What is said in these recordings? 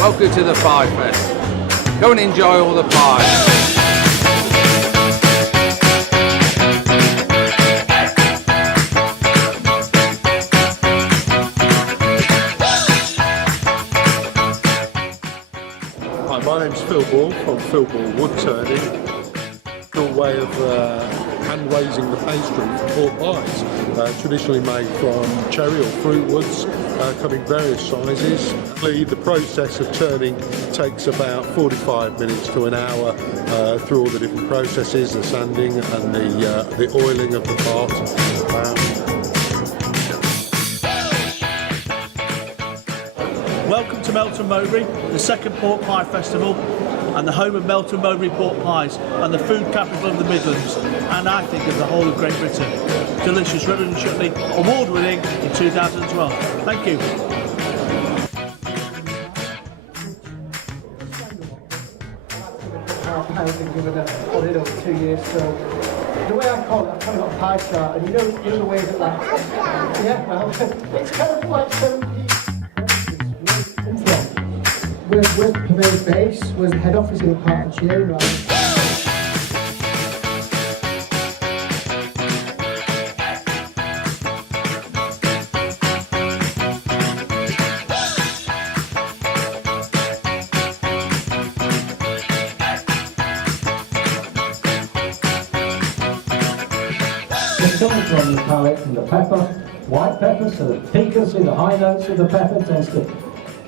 Welcome to the Piefest. Go and enjoy all the pies. Hi, my name's Phil Ball from Phil Ball Wood Turning. Good way of hand raising the pastry for pork pies, traditionally made from cherry or fruit woods, come in various sizes. The process of turning takes about 45 minutes to an hour through all the different processes, the sanding and the oiling of the pot. Welcome to Melton Mowbray, the second pork pie festival and the home of Melton Mowbray pork pies and the food capital of the Midlands and I think of the whole of Great Britain. Delicious, Redden and Chutney, award-winning in 2012. Thank you. I've been given a holiday over 2 years, so the way I call it, I've kind of got a pie chart, and you know the way that yeah, well, it's kind of like We're Piefest base, we're the head office in Hertfordshire, right? Coming from the palate from the pepper, white pepper, so the piquancy, the high notes of the pepper tends to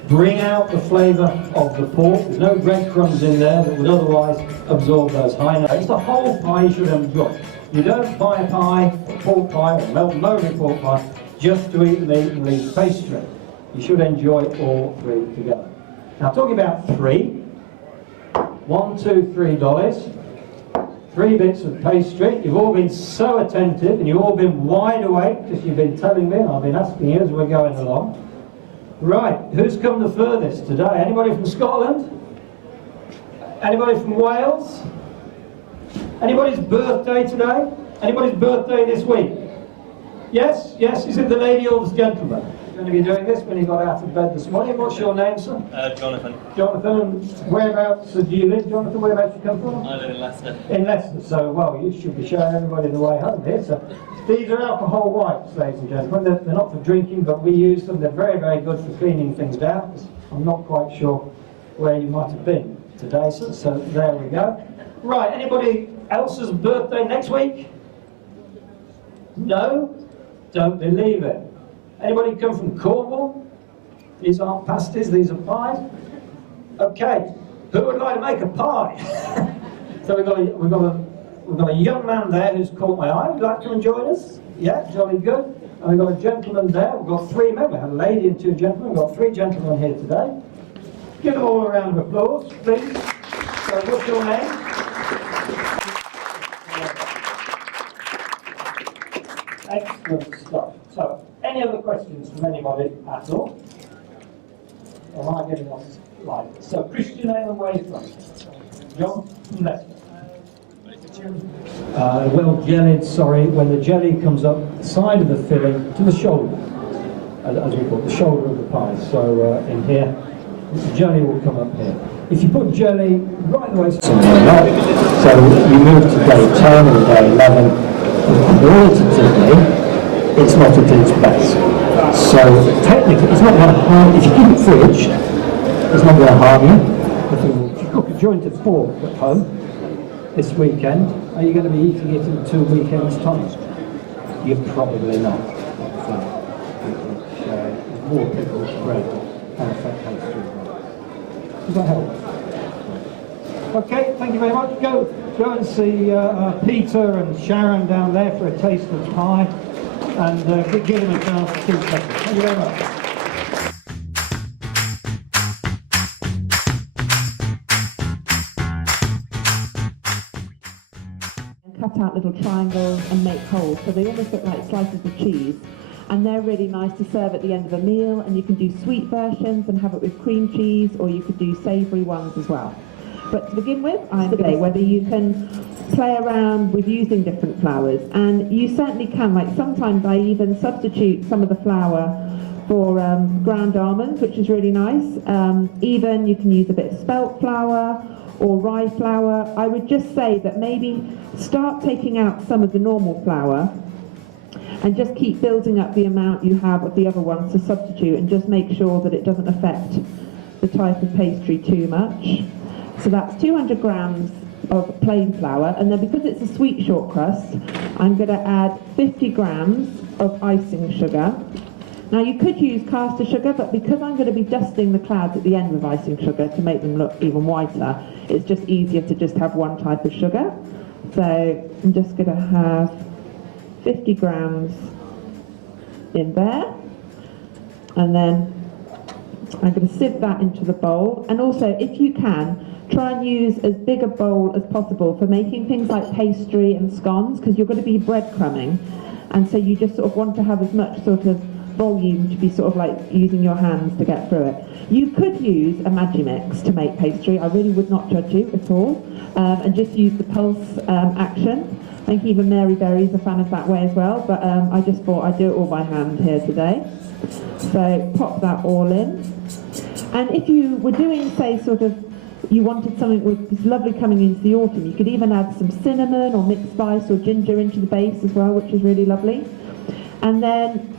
bring out the flavour of the pork. There's no breadcrumbs in there that would otherwise absorb those high notes. It's the whole pie you should enjoy. You don't buy a pie, a pork pie, or Melton Mowbray pork pie, just to eat the meat and leave the pastry. You should enjoy all three together. Now talking about three, $1, $2, $3. 3 bits of pastry. You've all been so attentive and you've all been wide awake because you've been telling me and I've been asking you as we're going along. Right, who's come the furthest today? Anybody from Scotland? Anybody from Wales? Anybody's birthday today? Anybody's birthday this week? Yes? Yes? Is it the lady or the gentleman? You're going to be doing this when you got out of bed this morning. What's your name, sir? Jonathan. Jonathan, whereabouts do you live, Jonathan? Whereabouts you come from? I live in Leicester. In Leicester, so, well, you should be showing everybody the way home here. So, these are alcohol wipes, ladies and gentlemen. They're not for drinking, but we use them. They're very, very good for cleaning things out. I'm not quite sure where you might have been today, so there we go. Right, anybody else's birthday next week? No? Don't believe it. Anybody come from Cornwall? These aren't pasties, these are pies. Okay, who would like to make a pie? So we've got a young man there who's caught my eye. Would you like to come and join us? Yeah, jolly good. And we've got a gentleman there. We've got 3 men. We have a lady and 2 gentlemen. We've got 3 gentlemen here today. Give them all a round of applause, please. So what's your name? Excellent stuff. So, any other questions from anybody at all? Or am I getting on live? So, Christian name and where are you from? John from Leicester. Well jellied, sorry, when the jelly comes up the side of the filling to the shoulder, as we call it, the shoulder of the pie. So in here, the jelly will come up here. If you put jelly right the way, so you move to day 10 and day 11, qualitatively, it's not at its best. So technically, it's not going to harm, if you keep it fridge, it's not going to harm you. If you cook a joint of pork at home, this weekend, are you going to be eating it in 2 weekends' time? You're probably not. So, it's more pickles, bread, and fat pastry. Does that help? Okay, thank you very much. Go and see Peter and Sharon down there for a taste of pie, and give them a chance to see seconds. Thank you very much. Cut out little triangles and make holes, so they almost look like slices of cheese, and they're really nice to serve at the end of a meal. And you can do sweet versions and have it with cream cheese, or you could do savoury ones as well. But to begin with, I'm today whether you can play around with using different flours, and you certainly can. Like sometimes I even substitute some of the flour for ground almonds, which is really nice. Even you can use a bit of spelt flour or rye flour. I would just say that maybe start taking out some of the normal flour and just keep building up the amount you have of the other ones to substitute, and just make sure that it doesn't affect the type of pastry too much. So that's 200 grams of plain flour, and then because it's a sweet short crust, I'm going to add 50 grams of icing sugar. Now you could use caster sugar, but because I'm going to be dusting the clouds at the end with icing sugar to make them look even whiter, it's just easier to just have one type of sugar. So I'm just going to have 50 grams in there, and then I'm going to sieve that into the bowl. And also, if you can, try and use as big a bowl as possible for making things like pastry and scones, because you're going to be breadcrumbing, and so you just sort of want to have as much sort of volume to be sort of like using your hands to get through it. You could use a Magimix to make pastry. I really would not judge you at all, and just use the pulse action. I think even Mary Berry's a fan of that way as well, but I just thought I'd do it all by hand here today. So pop that all in. And if you were doing, say, sort of, you wanted something was lovely coming into the autumn, you could even add some cinnamon or mixed spice or ginger into the base as well, which is really lovely. And then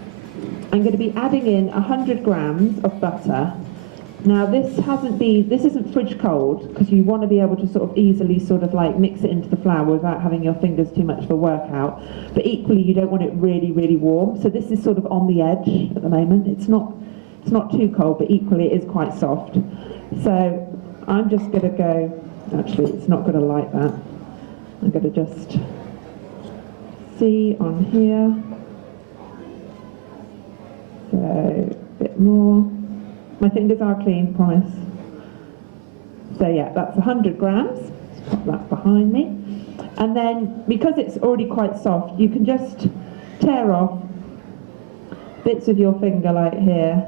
I'm going to be adding in 100 grams of butter. Now this isn't fridge cold, because you want to be able to sort of easily sort of like mix it into the flour without having your fingers too much of a workout. But equally you don't want it really, really warm. So this is sort of on the edge at the moment. It's not too cold, but equally it is quite soft. So I'm just going to go, actually it's not going to like that. I'm going to just see on here. So a bit more. My fingers are clean, promise. So yeah, that's 100 grams. Let's pop that behind me. And then, because it's already quite soft, you can just tear off bits of your finger like here,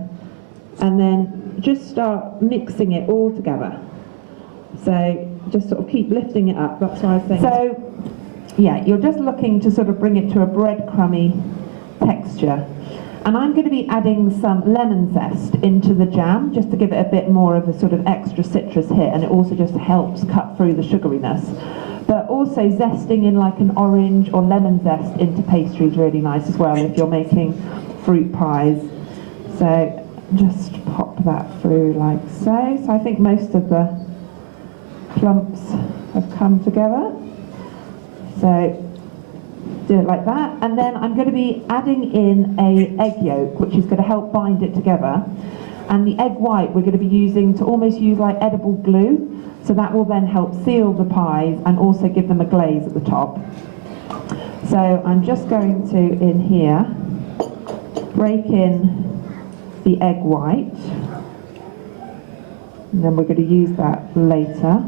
and then just start mixing it all together. So just sort of keep lifting it up, that's what I was saying. So yeah, you're just looking to sort of bring it to a breadcrumby texture. And I'm going to be adding some lemon zest into the jam, just to give it a bit more of a sort of extra citrus hit, and it also just helps cut through the sugariness. But also zesting in like an orange or lemon zest into pastry is really nice as well if you're making fruit pies. So just pop that through like so. So I think most of the clumps have come together. So do it like that, and then I'm going to be adding in a egg yolk, which is going to help bind it together. And the egg white we're going to be using to almost use like edible glue, so that will then help seal the pies and also give them a glaze at the top. So I'm just going to, in here, break in the egg white, and then we're going to use that later.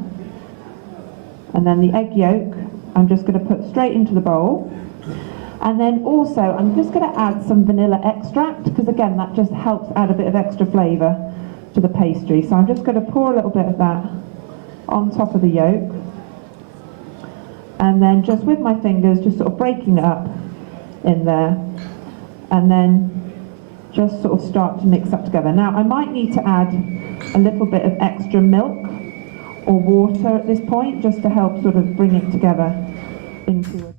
And then the egg yolk I'm just going to put straight into the bowl. And then also I'm just going to add some vanilla extract, because again that just helps add a bit of extra flavour to the pastry. So I'm just going to pour a little bit of that on top of the yolk, and then just with my fingers just sort of breaking it up in there, and then just sort of start to mix up together. Now I might need to add a little bit of extra milk or water at this point, just to help sort of bring it together into a